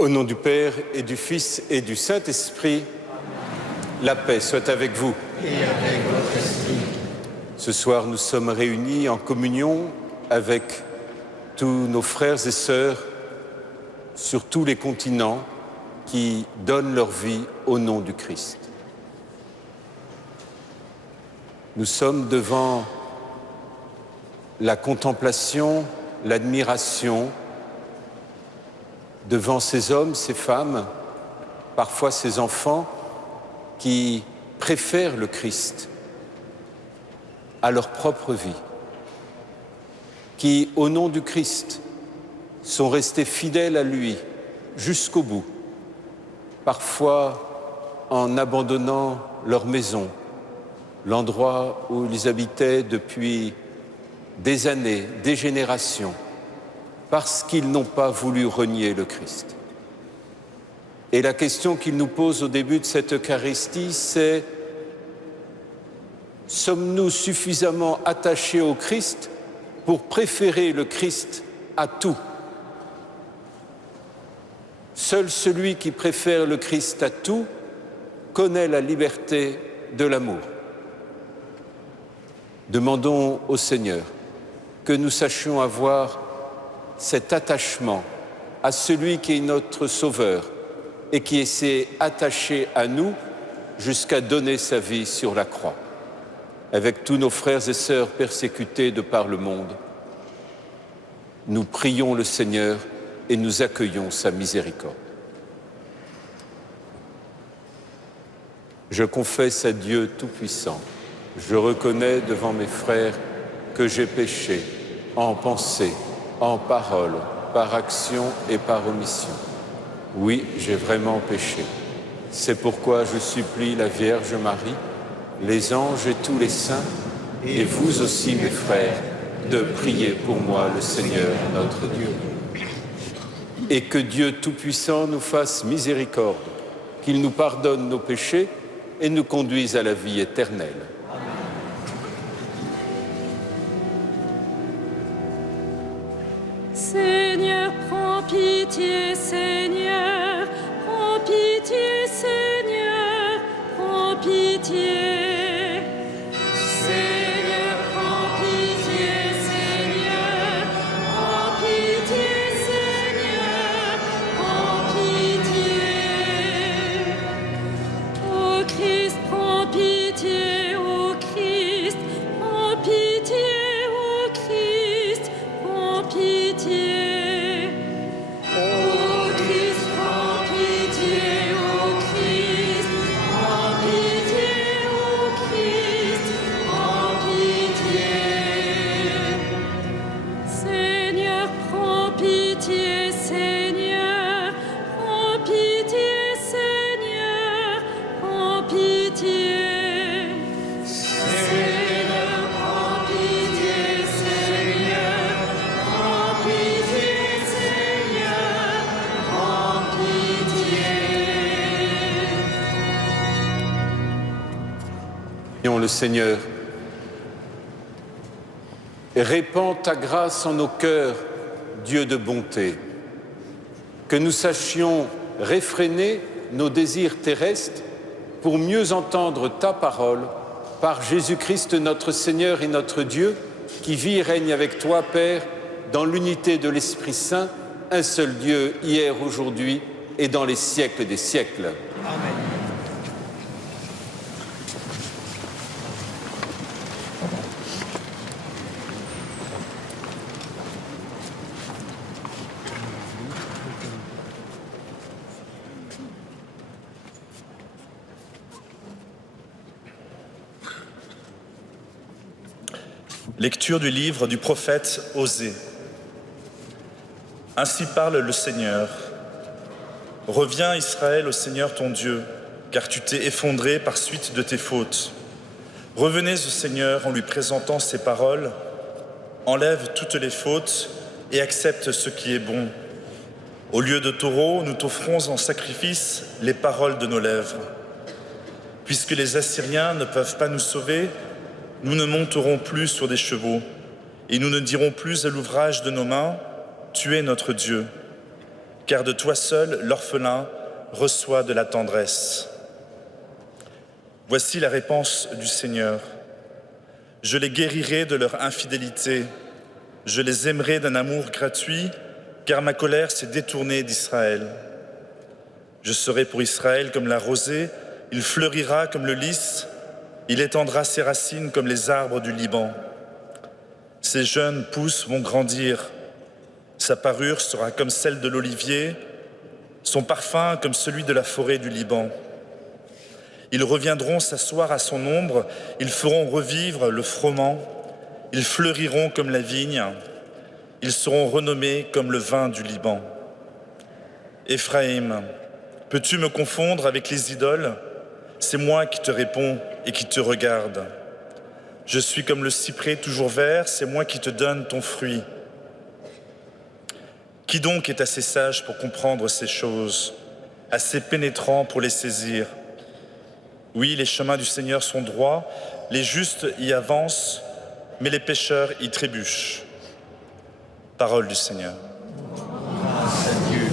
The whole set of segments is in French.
Au nom du Père et du Fils et du Saint-Esprit, la paix soit avec vous. Et avec votre esprit. Ce soir, nous sommes réunis en communion avec tous nos frères et sœurs sur tous les continents qui donnent leur vie au nom du Christ. Nous sommes devant la contemplation, l'admiration, devant ces hommes, ces femmes, parfois ces enfants qui préfèrent le Christ à leur propre vie, qui, au nom du Christ, sont restés fidèles à lui jusqu'au bout, parfois en abandonnant leur maison, l'endroit où ils habitaient depuis des années, des générations, parce qu'ils n'ont pas voulu renier le Christ. Et la question qu'il nous pose au début de cette Eucharistie, c'est: sommes-nous suffisamment attachés au Christ pour préférer le Christ à tout? Seul celui qui préfère le Christ à tout connaît la liberté de l'amour. Demandons au Seigneur que nous sachions avoir cet attachement à celui qui est notre Sauveur et qui s'est attaché à nous jusqu'à donner sa vie sur la croix. Avec tous nos frères et sœurs persécutés de par le monde, nous prions le Seigneur et nous accueillons sa miséricorde. Je confesse à Dieu Tout-Puissant, je reconnais devant mes frères que j'ai péché en pensée, en parole, par action et par omission. Oui, j'ai vraiment péché. C'est pourquoi je supplie la Vierge Marie, les anges et tous les saints, et vous aussi, mes frères, de prier pour moi le Seigneur notre Dieu. Et que Dieu Tout-Puissant nous fasse miséricorde, qu'il nous pardonne nos péchés et nous conduise à la vie éternelle. Seigneur, prends pitié, Seigneur, prends pitié, Seigneur, prends pitié. Seigneur, prends pitié, Seigneur, prends pitié, Seigneur, prends pitié. Ô Christ, prends pitié, ô Christ, prends pitié, ô Christ, prends pitié. Ô Christ, prends pitié, ô Christ, prends pitié, ô Christ, prends pitié. Seigneur, prends pitié, Seigneur, prends pitié, Seigneur, prends pitié. Seigneur, prends pitié, Seigneur, prends pitié, Seigneur, prends pitié. Prions le Seigneur. Répands ta grâce en nos cœurs, Dieu de bonté, que nous sachions réfréner nos désirs terrestres pour mieux entendre ta parole par Jésus-Christ notre Seigneur et notre Dieu, qui vit et règne avec toi, Père, dans l'unité de l'Esprit Saint, un seul Dieu, hier, aujourd'hui et dans les siècles des siècles. Amen. Lecture du livre du prophète Osée. Ainsi parle le Seigneur. Reviens, Israël, au Seigneur ton Dieu, car tu t'es effondré par suite de tes fautes. Revenez au Seigneur en lui présentant ses paroles. Enlève toutes les fautes et accepte ce qui est bon. Au lieu de taureaux, nous t'offrons en sacrifice les paroles de nos lèvres. Puisque les Assyriens ne peuvent pas nous sauver, nous ne monterons plus sur des chevaux, et nous ne dirons plus à l'ouvrage de nos mains, « Tu es notre Dieu ». car de toi seul, l'orphelin reçoit de la tendresse. Voici la réponse du Seigneur. Je les guérirai de leur infidélité, je les aimerai d'un amour gratuit, car ma colère s'est détournée d'Israël. Je serai pour Israël comme la rosée, il fleurira comme le lys, il étendra ses racines comme les arbres du Liban. Ses jeunes pousses vont grandir, sa parure sera comme celle de l'olivier, son parfum comme celui de la forêt du Liban. Ils reviendront s'asseoir à son ombre, ils feront revivre le froment, ils fleuriront comme la vigne, ils seront renommés comme le vin du Liban. Éphraïm, peux-tu me confondre avec les idoles? C'est moi qui te réponds et qui te regarde. Je suis comme le cyprès toujours vert, c'est moi qui te donne ton fruit. Qui donc est assez sage pour comprendre ces choses, assez pénétrant pour les saisir? Oui, les chemins du Seigneur sont droits, les justes y avancent, mais les pécheurs y trébuchent. Parole du Seigneur. Grâce à Dieu.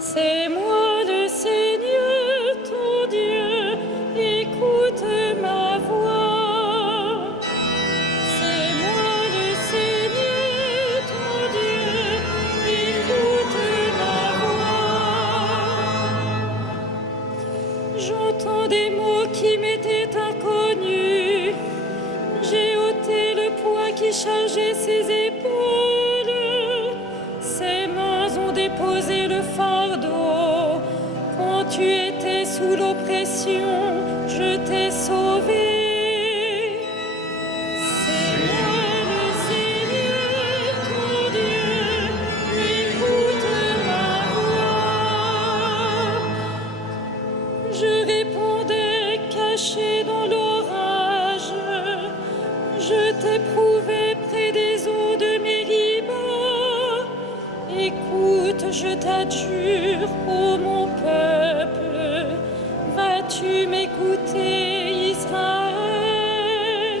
C'est moi le Seigneur, ton Dieu, écoute ma voix. C'est moi le Seigneur, ton Dieu, écoute ma voix. J'entends des mots qui m'étaient inconnus. J'ai ôté le poids qui chargeait ses épaules. Ses mains ont déposé le fardeau. Quand tu étais sous l'oppression, je t'ai sauvé. C'est moi le Seigneur, ton Dieu, écoute ma voix. Je répondais caché dans l'orage. Je t'éprouvais près des eaux de Mériba. Écoute, je t'adjure, ô mon peuple, vas-tu m'écouter, Israël?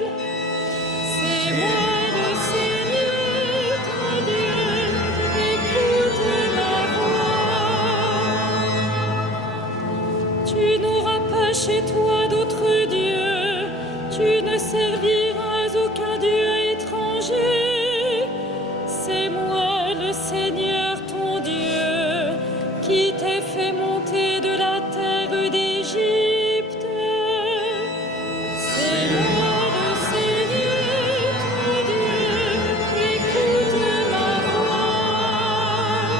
C'est moi le Seigneur, ton Dieu, écoute ma voix. Tu n'auras pas chez toi d'autres dieux, tu ne serviras aucun dieu étranger. C'est moi le Seigneur ton Dieu, qui t'ai fait monter de la terre d'Égypte. C'est moi le Seigneur ton Dieu, écoute ma voix.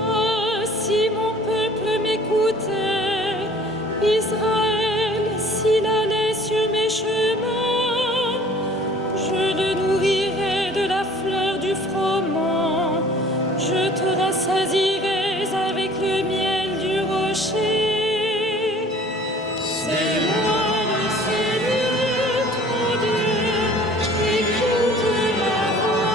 Ah, si mon peuple m'écoutait, Israël, s'il allait sur mes chemins, je le nourrirais de la fleur du froment, je te rassasierai avec le miel du rocher. C'est moi le Seigneur, ton Dieu, écoute ma voix.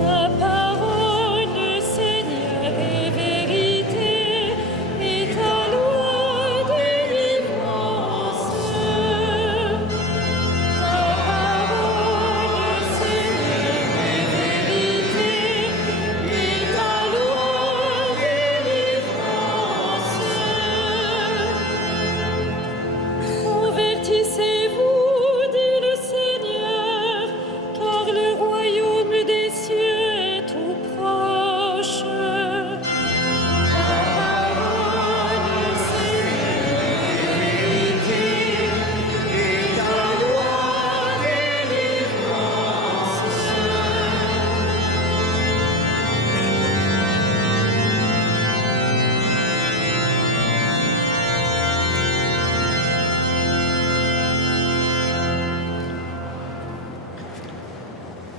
Ta parole, Seigneur, est vérité, et ta loi délivrance. Ta parole, Seigneur, est vérité, et ta loi délivrance. Convertissez-vous, dit le Seigneur, car le royaume des cieux est tout proche. Ta parole, Seigneur, est vérité, et ta loi délivrance.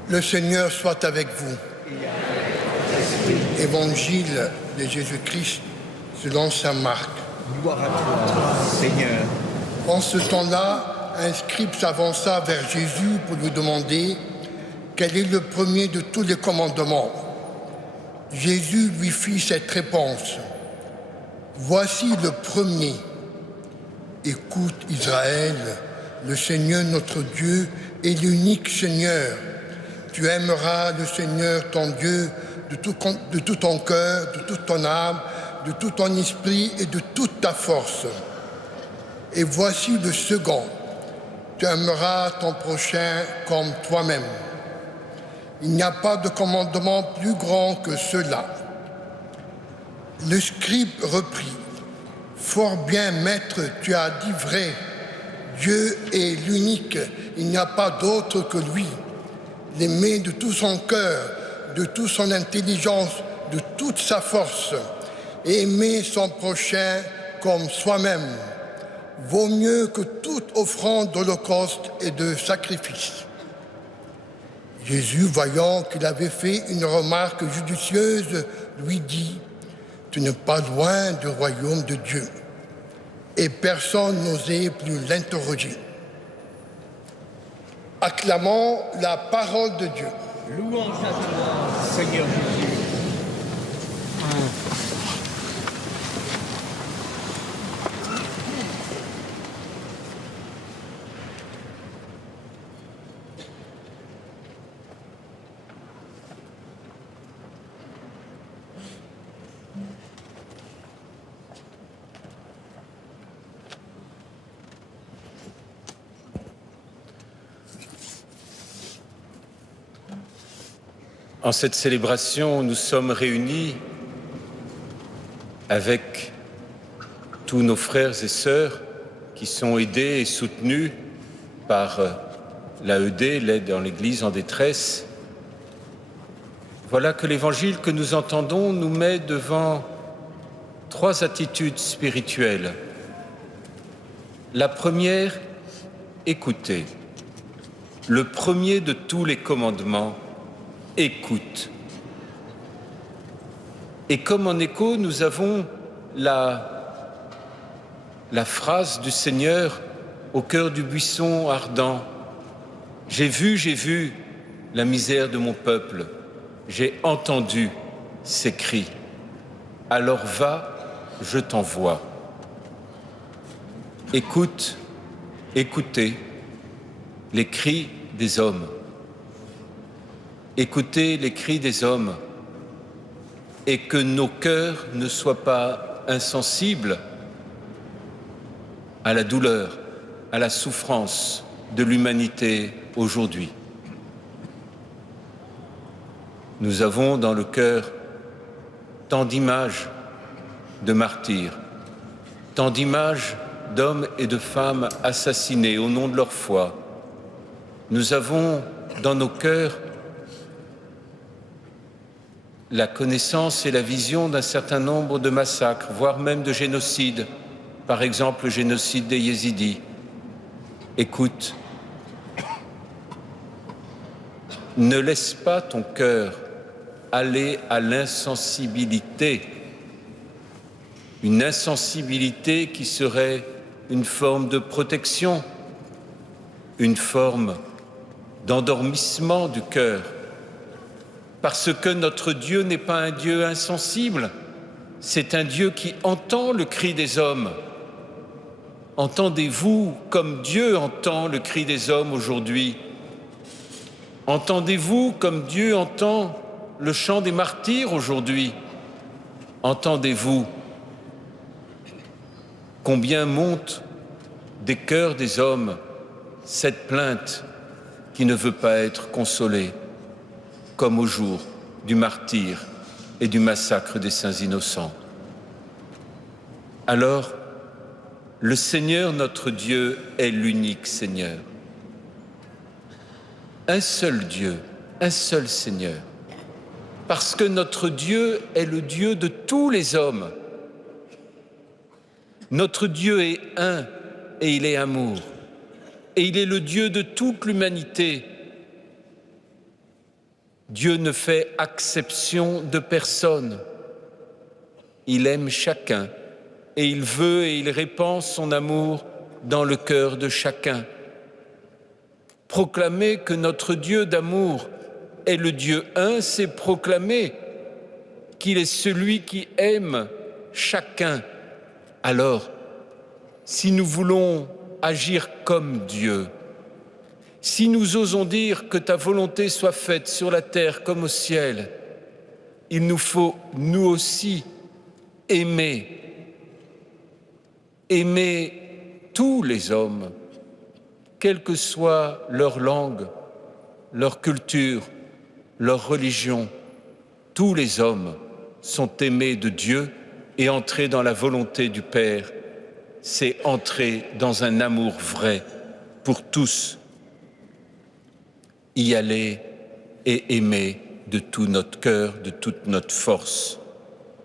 Le Seigneur soit avec vous. Saint-Esprit. Évangile de Jésus-Christ selon saint Marc. Gloire à toi, Seigneur. En ce temps-là, un scribe s'avança vers Jésus pour lui demander quel est le premier de tous les commandements. Jésus lui fit cette réponse. Voici le premier. Écoute Israël, le Seigneur notre Dieu est l'unique Seigneur. Tu aimeras le Seigneur ton Dieu de tout ton cœur, de toute ton âme, de tout ton esprit et de toute ta force. Et voici le second. Tu aimeras ton prochain comme toi-même. Il n'y a pas de commandement plus grand que cela. Le scribe reprit. Fort bien, maître, tu as dit vrai. Dieu est l'unique, il n'y a pas d'autre que lui. L'aimer de tout son cœur, de toute son intelligence, de toute sa force, et aimer son prochain comme soi-même, vaut mieux que toute offrande d'holocauste et de sacrifice. Jésus, voyant qu'il avait fait une remarque judicieuse, lui dit « Tu n'es pas loin du royaume de Dieu. » Et personne n'osait plus l'interroger. Acclamons la parole de Dieu. Louange à toi, Seigneur Jésus. En cette célébration, nous sommes réunis avec tous nos frères et sœurs qui sont aidés et soutenus par l'AED, l'aide dans l'Église en détresse. Voilà que l'Évangile que nous entendons nous met devant trois attitudes spirituelles. La première, écoutez. Le premier de tous les commandements, écoute. Et comme en écho, nous avons la phrase du Seigneur au cœur du buisson ardent. J'ai vu la misère de mon peuple. J'ai entendu ses cris. Alors va, je t'envoie. Écoute, écoutez les cris des hommes. Écoutez les cris des hommes et que nos cœurs ne soient pas insensibles à la douleur, à la souffrance de l'humanité aujourd'hui. Nous avons dans le cœur tant d'images de martyrs, tant d'images d'hommes et de femmes assassinés au nom de leur foi. Nous avons dans nos cœurs la connaissance et la vision d'un certain nombre de massacres, voire même de génocides, par exemple le génocide des Yézidis. Écoute, ne laisse pas ton cœur aller à l'insensibilité, une insensibilité qui serait une forme de protection, une forme d'endormissement du cœur, parce que notre Dieu n'est pas un Dieu insensible, c'est un Dieu qui entend le cri des hommes. Entendez-vous comme Dieu entend le cri des hommes aujourd'hui? Entendez-vous comme Dieu entend le chant des martyrs aujourd'hui? Entendez-vous combien monte des cœurs des hommes cette plainte qui ne veut pas être consolée, comme au jour du martyre et du massacre des saints innocents. Alors, le Seigneur notre Dieu est l'unique Seigneur. Un seul Dieu, un seul Seigneur. Parce que notre Dieu est le Dieu de tous les hommes. Notre Dieu est un et il est amour. Et il est le Dieu de toute l'humanité. Dieu ne fait acception de personne. Il aime chacun et il veut et il répand son amour dans le cœur de chacun. Proclamer que notre Dieu d'amour est le Dieu un, c'est proclamer qu'il est celui qui aime chacun. Alors, si nous voulons agir comme Dieu, si nous osons dire que ta volonté soit faite sur la terre comme au ciel, il nous faut, nous aussi, aimer tous les hommes, quelle que soit leur langue, leur culture, leur religion. Tous les hommes sont aimés de Dieu et entrer dans la volonté du Père, c'est entrer dans un amour vrai pour tous. Y aller et aimer de tout notre cœur, de toute notre force,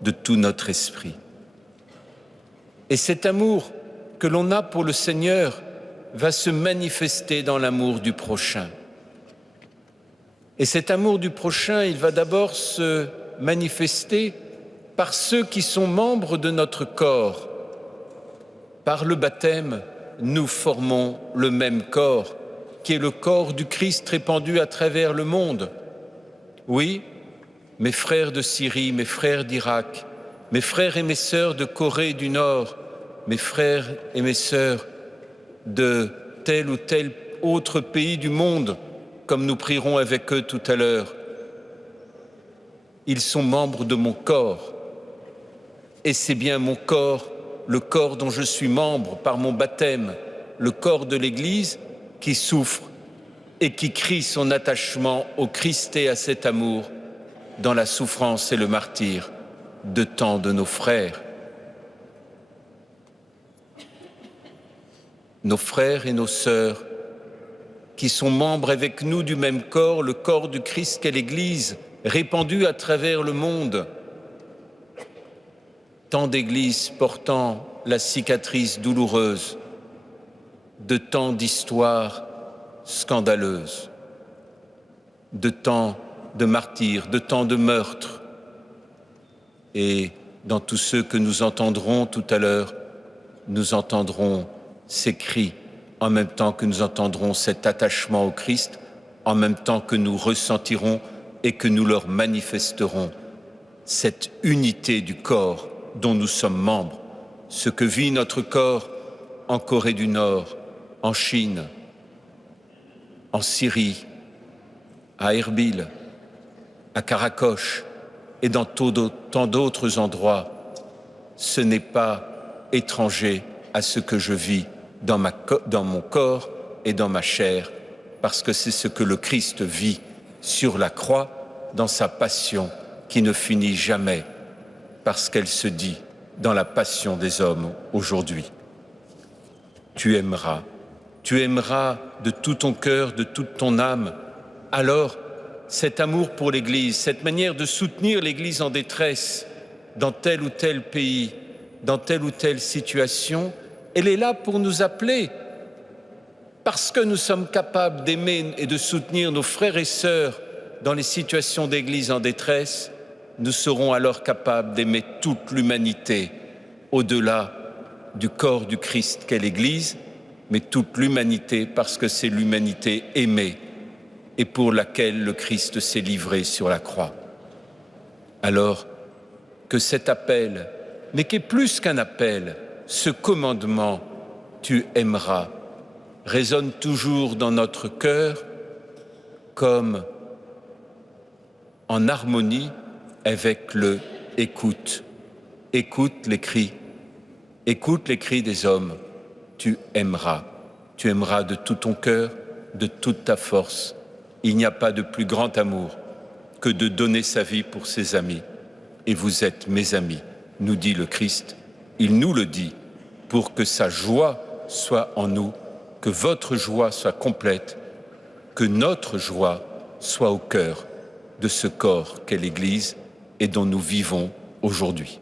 de tout notre esprit. Et cet amour que l'on a pour le Seigneur va se manifester dans l'amour du prochain. Et cet amour du prochain, il va d'abord se manifester par ceux qui sont membres de notre corps. Par le baptême, nous formons le même corps, qui est le corps du Christ répandu à travers le monde. Oui, mes frères de Syrie, mes frères d'Irak, mes frères et mes sœurs de Corée du Nord, mes frères et mes sœurs de tel ou tel autre pays du monde, comme nous prierons avec eux tout à l'heure. Ils sont membres de mon corps. Et c'est bien mon corps, le corps dont je suis membre par mon baptême, le corps de l'Église, qui souffre et qui crie son attachement au Christ et à cet amour dans la souffrance et le martyre de tant de nos frères. Nos frères et nos sœurs qui sont membres avec nous du même corps, le corps du Christ qu'est l'Église, répandu à travers le monde. Tant d'églises portant la cicatrice douloureuse de tant d'histoires scandaleuses, de tant de martyrs, de tant de meurtres. Et dans tous ceux que nous entendrons tout à l'heure, nous entendrons ces cris, en même temps que nous entendrons cet attachement au Christ, en même temps que nous ressentirons et que nous leur manifesterons cette unité du corps dont nous sommes membres, ce que vit notre corps en Corée du Nord, en Chine, en Syrie, à Erbil, à Karakoche et dans tant d'autres endroits. Ce n'est pas étranger à ce que je vis dans mon corps et dans ma chair, parce que c'est ce que le Christ vit sur la croix dans sa passion qui ne finit jamais, parce qu'elle se dit dans la passion des hommes aujourd'hui. Tu aimeras de tout ton cœur, de toute ton âme. Alors, cet amour pour l'Église, cette manière de soutenir l'Église en détresse dans tel ou tel pays, dans telle ou telle situation, elle est là pour nous appeler, parce que nous sommes capables d'aimer et de soutenir nos frères et sœurs dans les situations d'Église en détresse. Nous serons alors capables d'aimer toute l'humanité, au-delà du corps du Christ qu'est l'Église, mais toute l'humanité, parce que c'est l'humanité aimée et pour laquelle le Christ s'est livré sur la croix. Alors que cet appel, mais qui est plus qu'un appel, ce commandement, tu aimeras, résonne toujours dans notre cœur comme en harmonie avec le « écoute ». Écoute les cris des hommes, tu aimeras de tout ton cœur, de toute ta force. Il n'y a pas de plus grand amour que de donner sa vie pour ses amis. Et vous êtes mes amis, nous dit le Christ. Il nous le dit pour que sa joie soit en nous, que votre joie soit complète, que notre joie soit au cœur de ce corps qu'est l'Église et dont nous vivons aujourd'hui.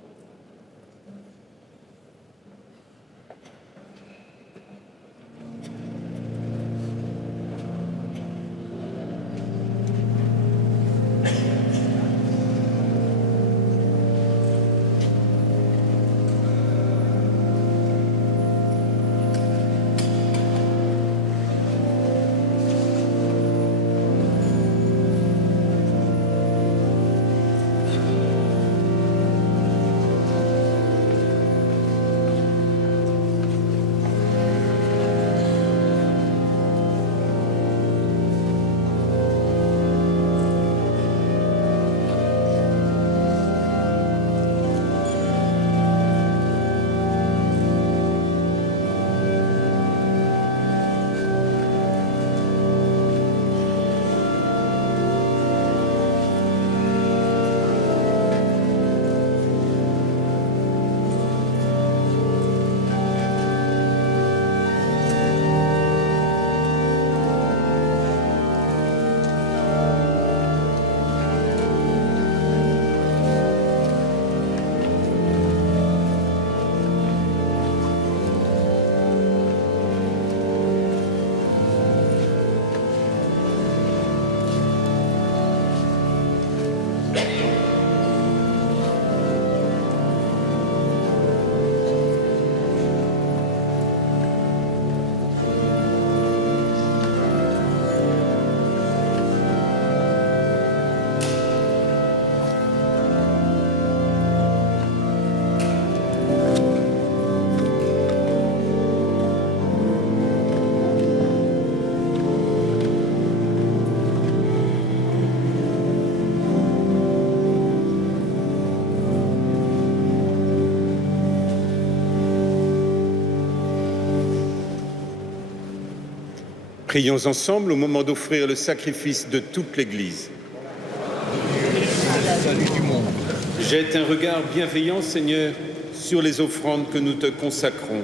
Prions ensemble au moment d'offrir le sacrifice de toute l'Église. Salut du monde. Jette un regard bienveillant, Seigneur, sur les offrandes que nous te consacrons.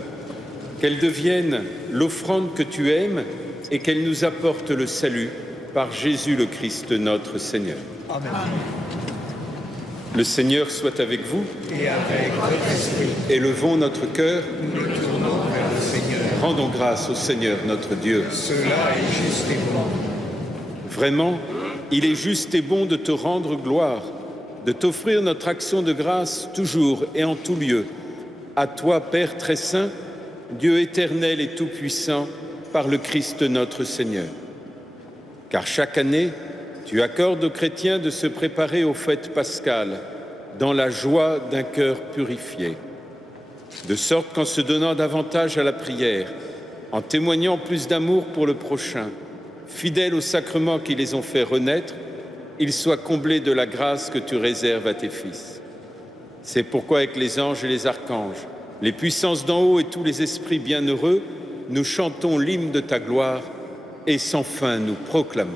Qu'elles deviennent l'offrande que tu aimes et qu'elles nous apportent le salut par Jésus le Christ, notre Seigneur. Amen. Le Seigneur soit avec vous. Et avec votre esprit, Élevons notre cœur. nous nous tournons vers le Seigneur. Rendons grâce au Seigneur notre Dieu. Cela est juste et bon. Vraiment, il est juste et bon de te rendre gloire, de t'offrir notre action de grâce toujours et en tout lieu. À toi, Père très saint, Dieu éternel et tout-puissant, par le Christ notre Seigneur. Car chaque année, tu accordes aux chrétiens de se préparer aux fêtes pascales dans la joie d'un cœur purifié. De sorte qu'en se donnant davantage à la prière, en témoignant plus d'amour pour le prochain, fidèles aux sacrements qui les ont fait renaître, ils soient comblés de la grâce que tu réserves à tes fils. C'est pourquoi avec les anges et les archanges, les puissances d'en haut et tous les esprits bienheureux, nous chantons l'hymne de ta gloire et sans fin nous proclamons.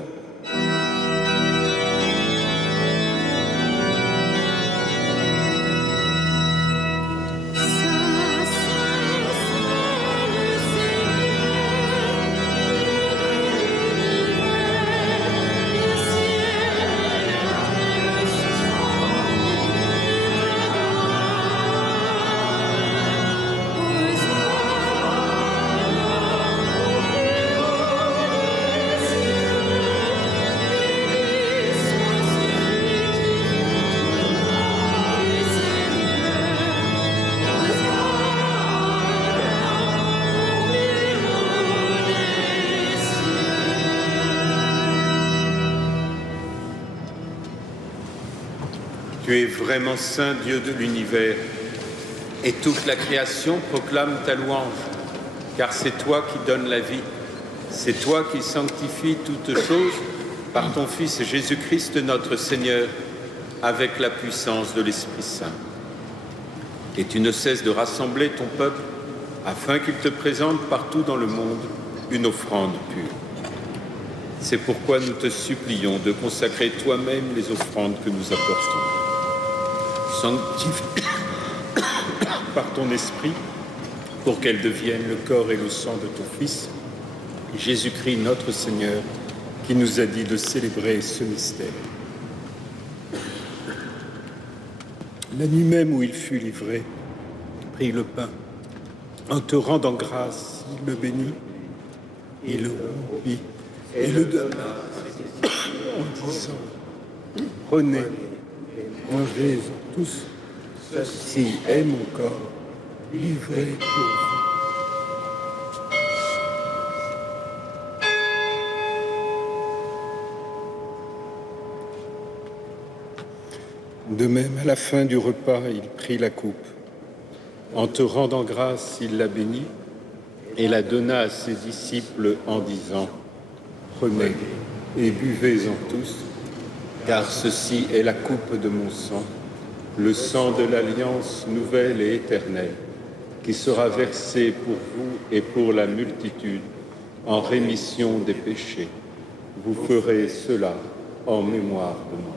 Tu es vraiment saint, Dieu de l'univers, et toute la création proclame ta louange, car c'est toi qui donnes la vie, c'est toi qui sanctifies toutes choses par ton Fils Jésus-Christ notre Seigneur, avec la puissance de l'Esprit Saint. Et tu ne cesses de rassembler ton peuple, afin qu'il te présente partout dans le monde une offrande pure. C'est pourquoi nous te supplions de consacrer toi-même les offrandes que nous apportons. Sanctifie par ton esprit pour qu'elles deviennent le corps et le sang de ton Fils, Jésus-Christ notre Seigneur, qui nous a dit de célébrer ce mystère. La nuit même où il fut livré, prit le pain. En te rendant grâce, il le bénit, il le rompit et le donna en disant « Prenez, mangez-en tous, ceci est mon corps, livré pour vous. » De même, à la fin du repas, il prit la coupe. En te rendant grâce, il la bénit et la donna à ses disciples en disant « Prenez et buvez-en tous, car ceci est la coupe de mon sang, le sang de l'alliance nouvelle et éternelle, qui sera versé pour vous et pour la multitude en rémission des péchés. Vous ferez cela en mémoire de moi. »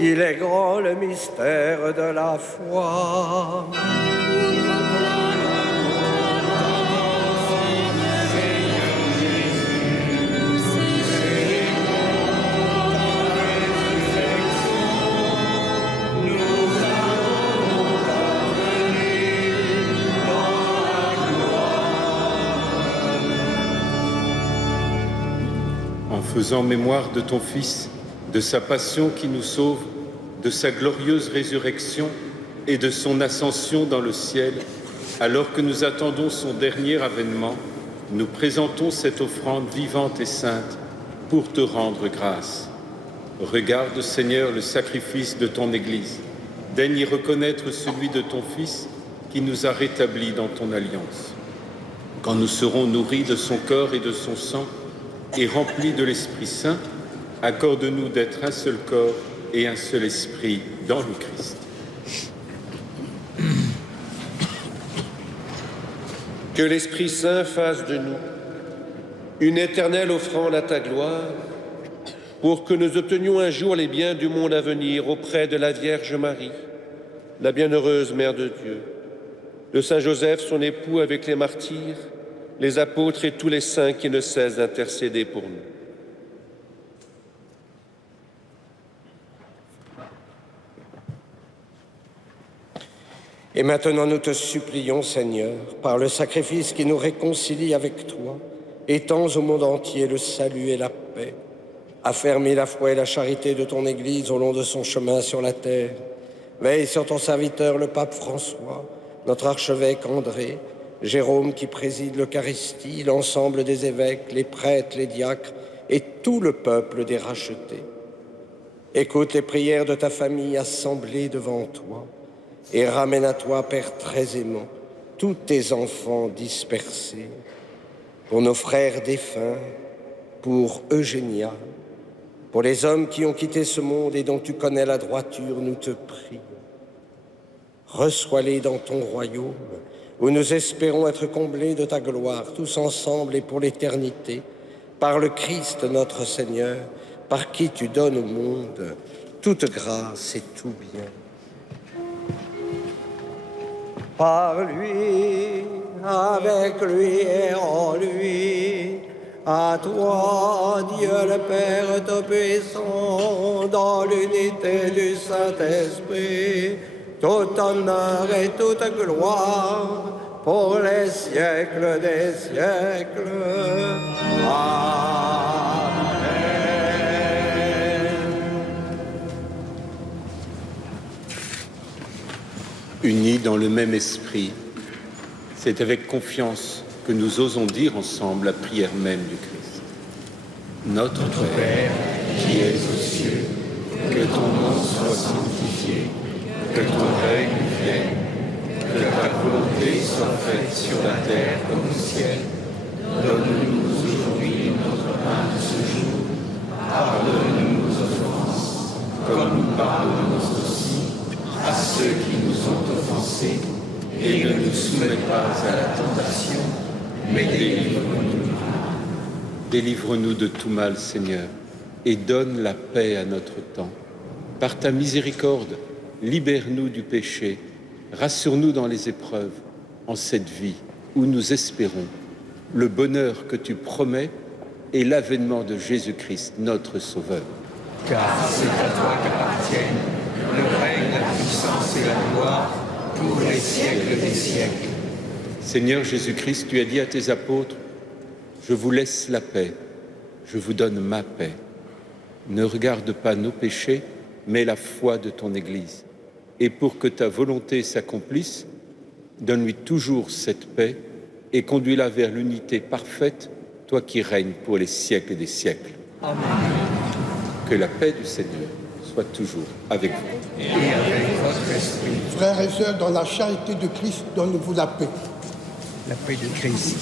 Il est grand le mystère de la foi. En faisant mémoire de ton Fils, de sa passion qui nous sauve, de sa glorieuse résurrection et de son ascension dans le ciel, alors que nous attendons son dernier avènement, nous présentons cette offrande vivante et sainte pour te rendre grâce. Regarde, Seigneur, le sacrifice de ton Église. Daigne y reconnaître celui de ton Fils qui nous a rétablis dans ton alliance. Quand nous serons nourris de son corps et de son sang et remplis de l'Esprit Saint, accorde-nous d'être un seul corps et un seul esprit dans le Christ. Que l'Esprit Saint fasse de nous une éternelle offrande à ta gloire, pour que nous obtenions un jour les biens du monde à venir auprès de la Vierge Marie, la bienheureuse Mère de Dieu, de Saint Joseph, son époux, avec les martyrs, les apôtres et tous les saints qui ne cessent d'intercéder pour nous. Et maintenant nous te supplions, Seigneur, par le sacrifice qui nous réconcilie avec toi, étends au monde entier le salut et la paix. Affermis la foi et la charité de ton Église au long de son chemin sur la terre. Veille sur ton serviteur, le pape François, notre archevêque André, Jérôme qui préside l'Eucharistie, l'ensemble des évêques, les prêtres, les diacres et tout le peuple des rachetés. Écoute les prières de ta famille assemblée devant toi et ramène à toi, Père très aimant, tous tes enfants dispersés. Pour nos frères défunts, pour Eugénia, pour les hommes qui ont quitté ce monde et dont tu connais la droiture, nous te prions. Reçois-les dans ton royaume, où nous espérons être comblés de ta gloire, tous ensemble et pour l'éternité, par le Christ notre Seigneur, par qui tu donnes au monde toute grâce et tout bien. Par lui, avec lui et en lui, à toi, Dieu le Père Tout-Puissant, dans l'unité du Saint-Esprit, tout honneur et toute gloire pour les siècles des siècles. Amen. Unis dans le même esprit, c'est avec confiance que nous osons dire ensemble la prière même du Christ. Notre Père, qui es aux cieux, que ton nom soit sanctifié, que ton règne vienne, que ta volonté soit faite sur la terre comme au ciel. Donne-nous aujourd'hui notre pain de ce jour. Pardonne-nous nos offenses, comme nous pardonnons aussi à ceux qui nous ont offensés. Et ne nous soumets pas à la tentation, mais délivre-nous du mal. Délivre-nous de tout mal, Seigneur, et donne la paix à notre temps. Par ta miséricorde, libère-nous du péché, rassure-nous dans les épreuves, en cette vie où nous espérons le bonheur que tu promets et l'avènement de Jésus-Christ, notre Sauveur. Car c'est à toi qu'appartiennent le règne, la puissance et la gloire pour les siècles des siècles. Seigneur Jésus-Christ, tu as dit à tes apôtres, « Je vous laisse la paix, je vous donne ma paix. Ne regarde pas nos péchés, mais la foi de ton Église. Et pour que ta volonté s'accomplisse, donne-lui toujours cette paix et conduis-la vers l'unité parfaite, toi qui règnes pour les siècles des siècles. » Amen. Que la paix du Seigneur soit toujours avec vous. Et avec votre esprit. Frères et sœurs, dans la charité de Christ, donnez-vous la paix. La paix de Christ.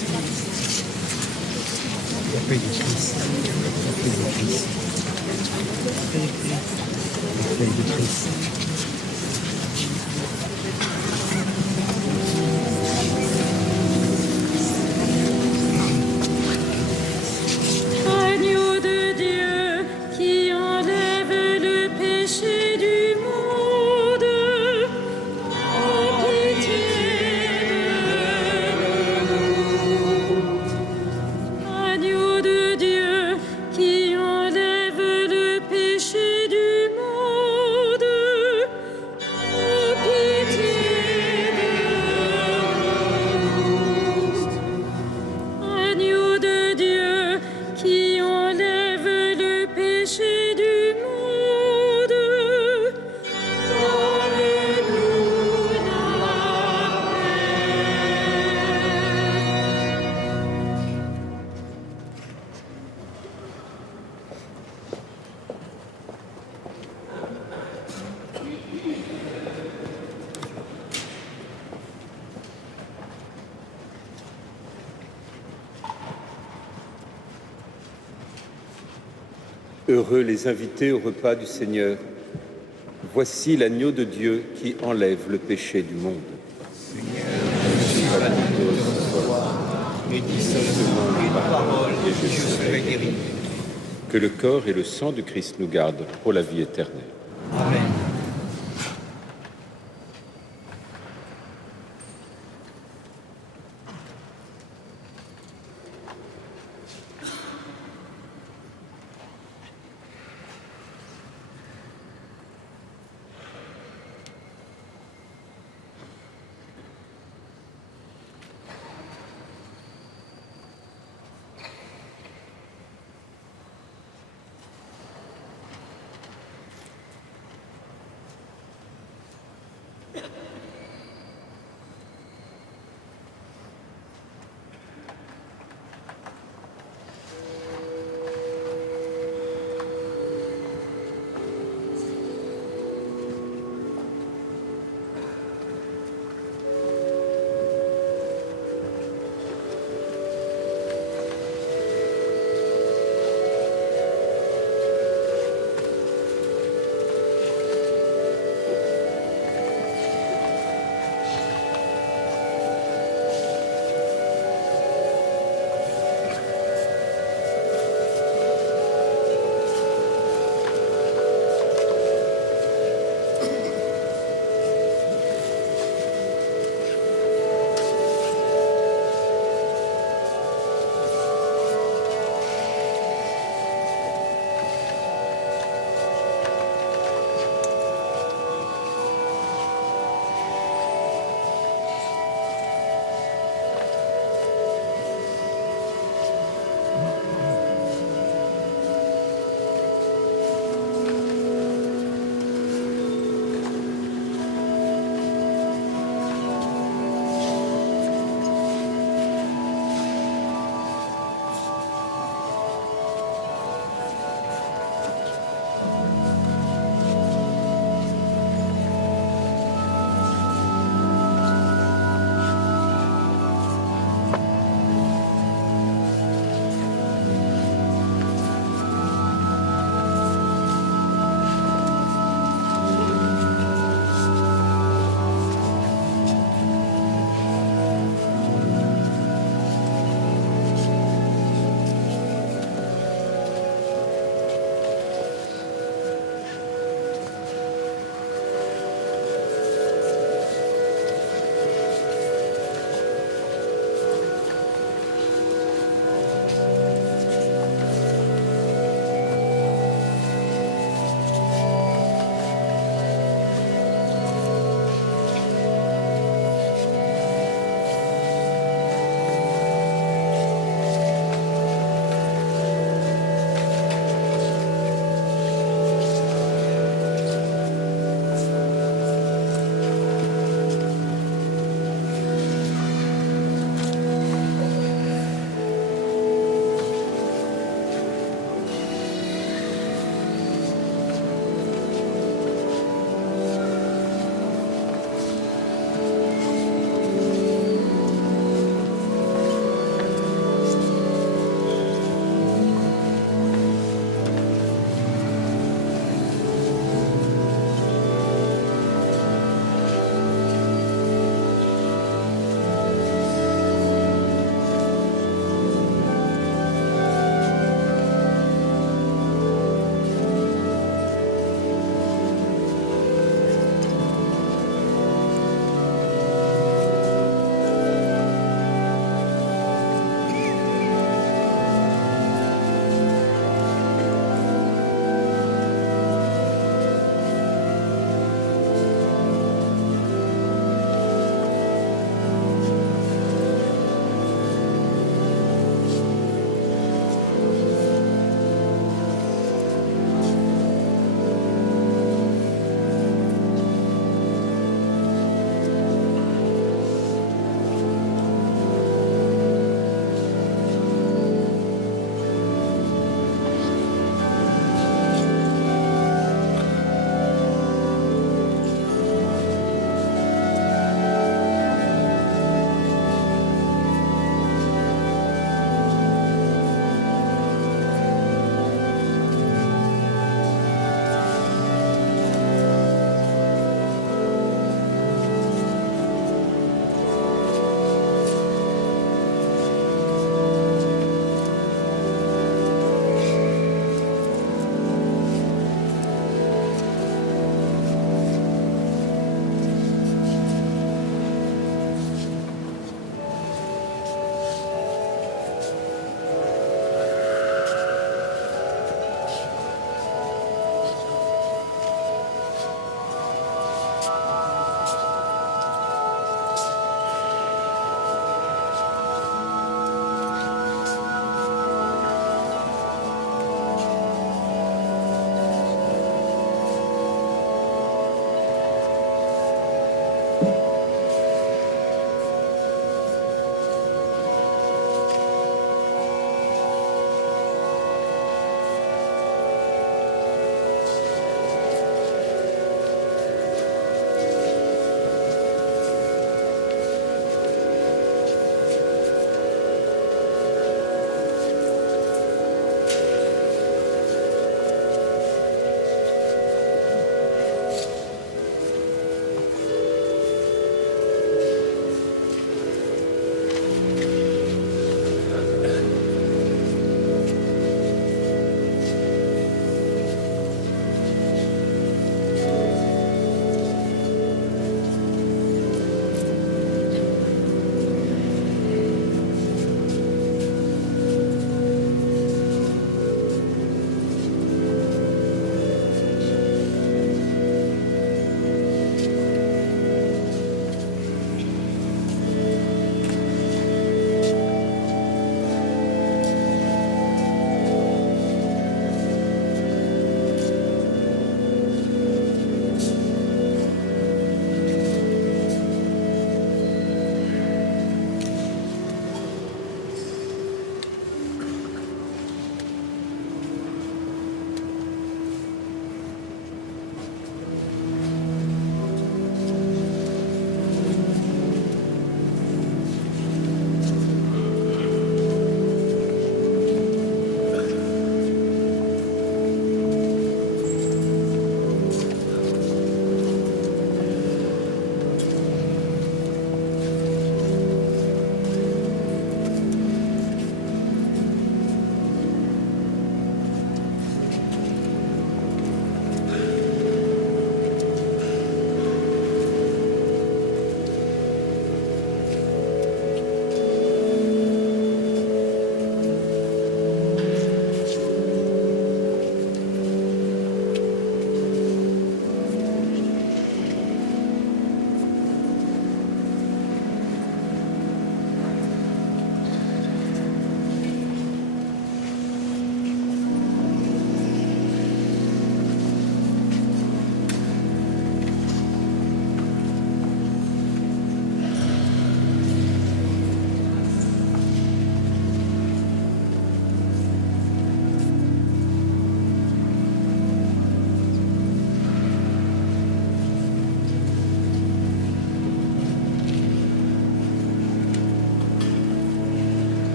La paix de Christ. La paix de Christ. La paix de Christ. Agneau de Dieu qui enlève le péché du monde, aie pitié de nous. Agneau de Dieu qui enlève le péché du monde, aie pitié de nous. Agneau de Dieu qui enlève le péché du monde, donne-nous la Heureux les invités au repas du Seigneur. Voici l'agneau de Dieu qui enlève le péché du monde. Seigneur, je suis de recevoir et dis seulement une parole et je serai guéri. Que le corps et le sang du Christ nous gardent pour la vie éternelle. Amen.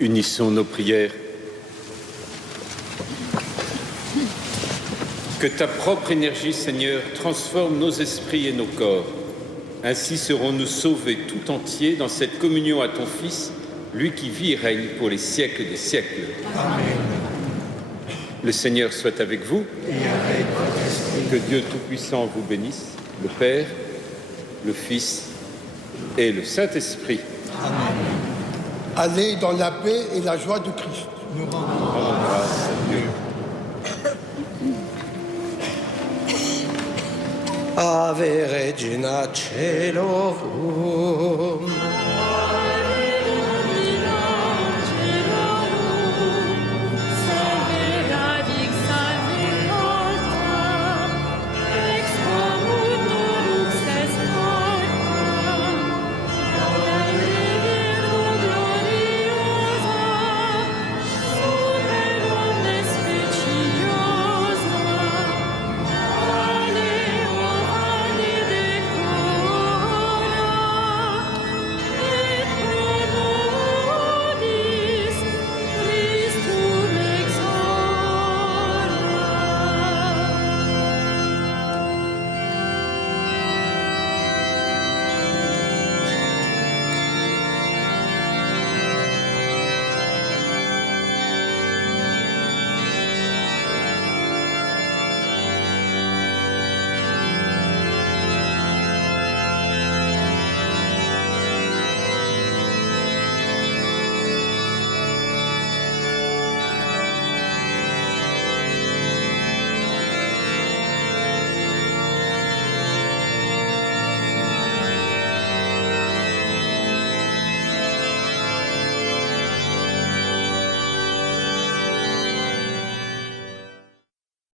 Unissons nos prières. Que ta propre énergie, Seigneur, transforme nos esprits et nos corps. Ainsi serons-nous sauvés tout entiers dans cette communion à ton Fils, lui qui vit et règne pour les siècles des siècles. Amen. Le Seigneur soit avec vous. Et avec votre esprit. Que Dieu Tout-Puissant vous bénisse, le Père, le Fils et le Saint-Esprit. Amen. Allez dans la paix et la joie de Christ. Nous rendons grâce à Dieu. Ave Regina Caelorum.